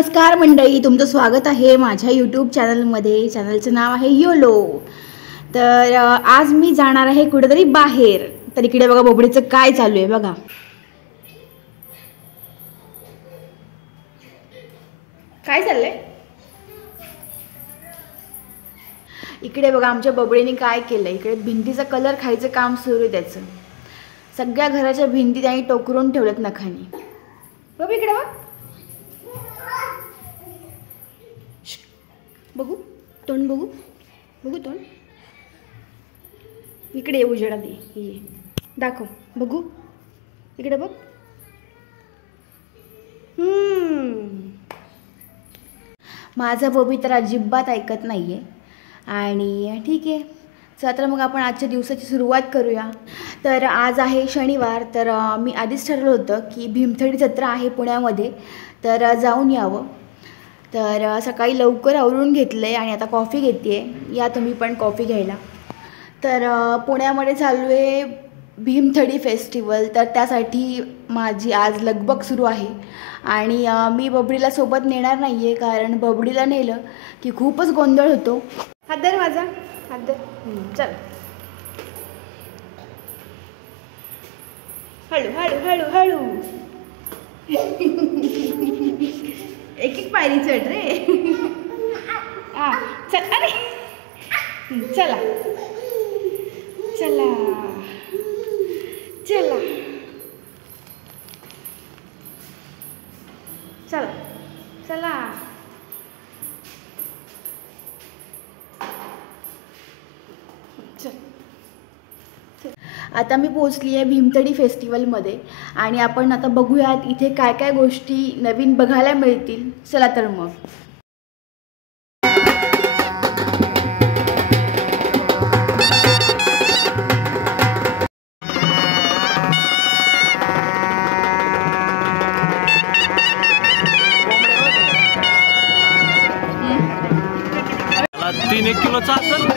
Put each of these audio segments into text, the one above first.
नमस्कार मंडळी, तुमचं स्वागत आहे माझ्या यूट्यूब चॅनलमध्ये. चॅनलचं नाव आहे योलो. तर आज मी जाणार आहे कुठेतरी बाहेर. तर इकडे बघा बोबडीचं काय चालू आहे बघा. काय चाललंय इकडे बघा. आमच्या बबडीने काय केलं, इकडे भिंतीचा कलर खायचं काम सुरू आहे त्याचं. सगळ्या घराच्या भिंती त्यांनी टोकरून ठेवल्यात नखानी. बघ इकडे बघ, बघू तोंड, बघू बघू तोंड. इकडे ये उजेडा दे, ये दाखव बघू. इकडे बघ. माझा बबी तर अजिबात ऐकत नाही आहे. आणि ठीक आहे, चला तर मग आपण आजच्या दिवसाची सुरुवात करूया. तर आज आहे शनिवार. तर मी आधीच ठरवलं होतं की भीमथडी जत्रा आहे पुण्यामध्ये, तर जाऊन यावं. तर सकाळी लवकर आवरून घेतलं आहे आणि आता कॉफी घेते आहे. या तुम्ही पण कॉफी घ्यायला. तर पुण्यामध्ये चालू आहे भीमथडी फेस्टिवल. तर त्यासाठी माझी आज लगबग सुरू आहे. आणि मी बबडीला सोबत नेणार नाही आहे, कारण बबडीला नेलं की खूपच गोंधळ होतो. हात धर माझा, हात धर. चल हळू हळू हळू हळू. एक एक पायरी चढ रे. हां चल. अरे चला चला चला चला चला. आता मी पोचली आहे भीमथडी फेस्टिवलमध्ये आणि आपण आता बघूयात इथे काय काय गोष्टी नवीन बघायला मिळतील. चला तर मग. तीन 1 किलोचा असेल.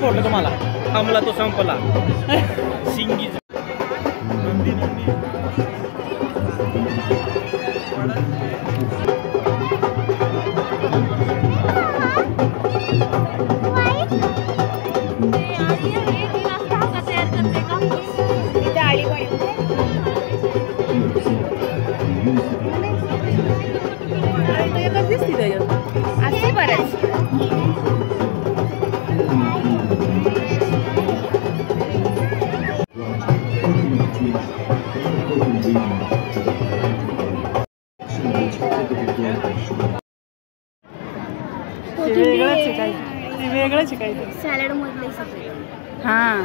फोटो तुम्हाला थांबला तो संपला. शिंगी वेगळंच आहे काही. सॅलड मधले सगळे. हां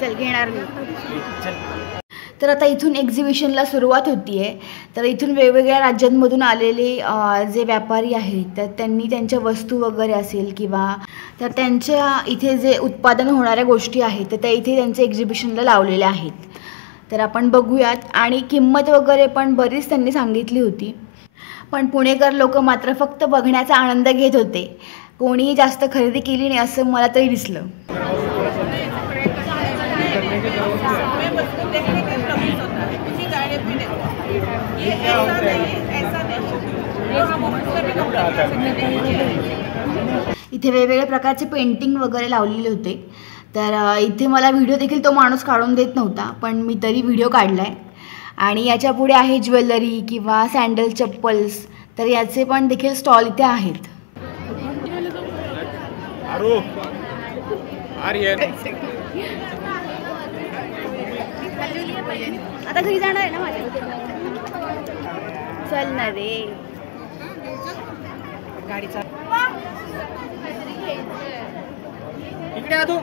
चल घेणार मी. तर आता इथून एक्झिबिशनला सुरुवात होती आहे. तर इथून वेगवेगळ्या राज्यांमधून आलेले जे व्यापारी आहेत, तर त्यांनी त्यांच्या वस्तू वगैरे असेल किंवा तर त्यांच्या इथे जे उत्पादन होणाऱ्या गोष्टी आहेत, तर त्या इथे त्यांच्या एक्झिबिशनला लावलेल्या आहेत. तर आपण बघूयात. आणि किंमत वगैरे पण बरीच त्यांनी सांगितली होती. पण पुणेकर लोक मात्र फक्त बघण्याचा आनंद घेत होते. कोणीही जास्त खरेदी केली नाही असं मला तरी दिसलं. इथे वेगवेगळ्या प्रकारचे पेंटिंग वगैरे लावलेले होते. तर इथे मला व्हिडिओ देखील तो माणूस काढून देत नव्हता, पण मी तरी व्हिडिओ काढला आहे. आणि याच्या पुढे आहे ज्वेलरी किंवा सँडल, चप्पल्स. तर याचे पण देखील स्टॉल इथे आहेत. आता घरी जाणार आहे ना माझ्या. चल ना रे गाडीचा इकडे आ तू.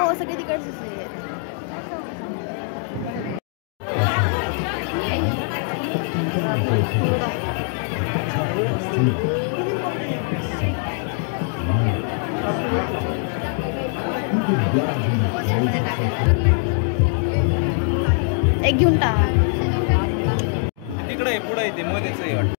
हो सगळे तिकडचे एक घेऊन टाक. तिकडे आहे, पुढे येते मध्येच आहे वाटतं.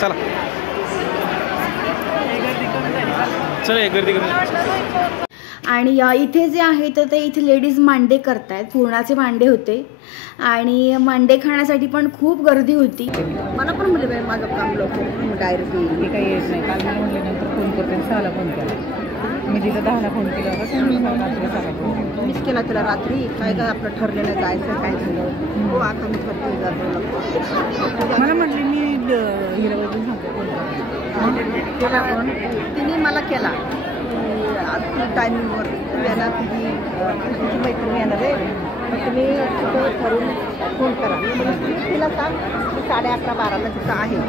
चला चला एक गर्दी करून. आणि इथे जे आहे तर ते इथे लेडीज मांडे करतायत. पूर्णाचे मांडे होते आणि मांडे खाण्यासाठी पण खूप गर्दी होती. मला पण म्हणले बाई माझं काम लवकर डायरेक्ट येईल. मी काही येत नाही. काल मला म्हणले नंतर फोन करते, 6ला फोन केला. मी तिथं 10ला फोन केला होता. मीच केला तिला रात्री. काय काय आपलं ठरलेलं जायचं काय झालं. हो आता मी करते जातो. मला म्हटले मी हिराबाजून सांगतो फोन करा. केला पण तिने मला केला आज टायमिंगवर येणार. तुझी मैत्रीण येणार आहे मग तुम्ही तिथं ठरवून फोन करा. तुम्ही तिला सांग 11:30-12ला तिथं आहे.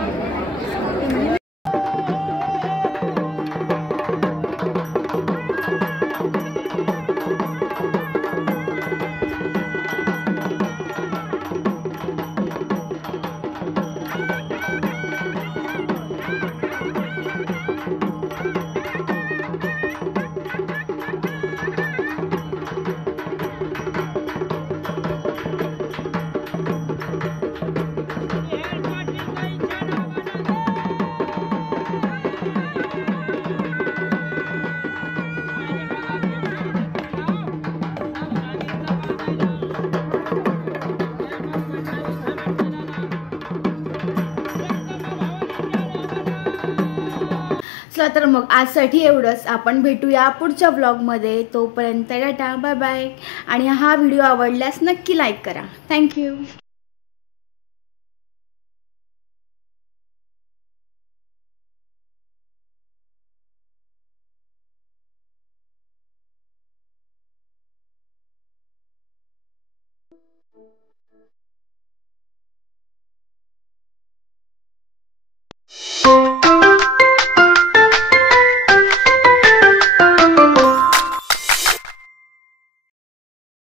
चला तर मग आजसाठी एवढंच. आपण भेटूया पुढच्या व्लॉगमध्ये. तोपर्यंत टाटा, बाय बाय. आणि हा व्हिडिओ आवडल्यास नक्की लाईक करा. थँक्यू.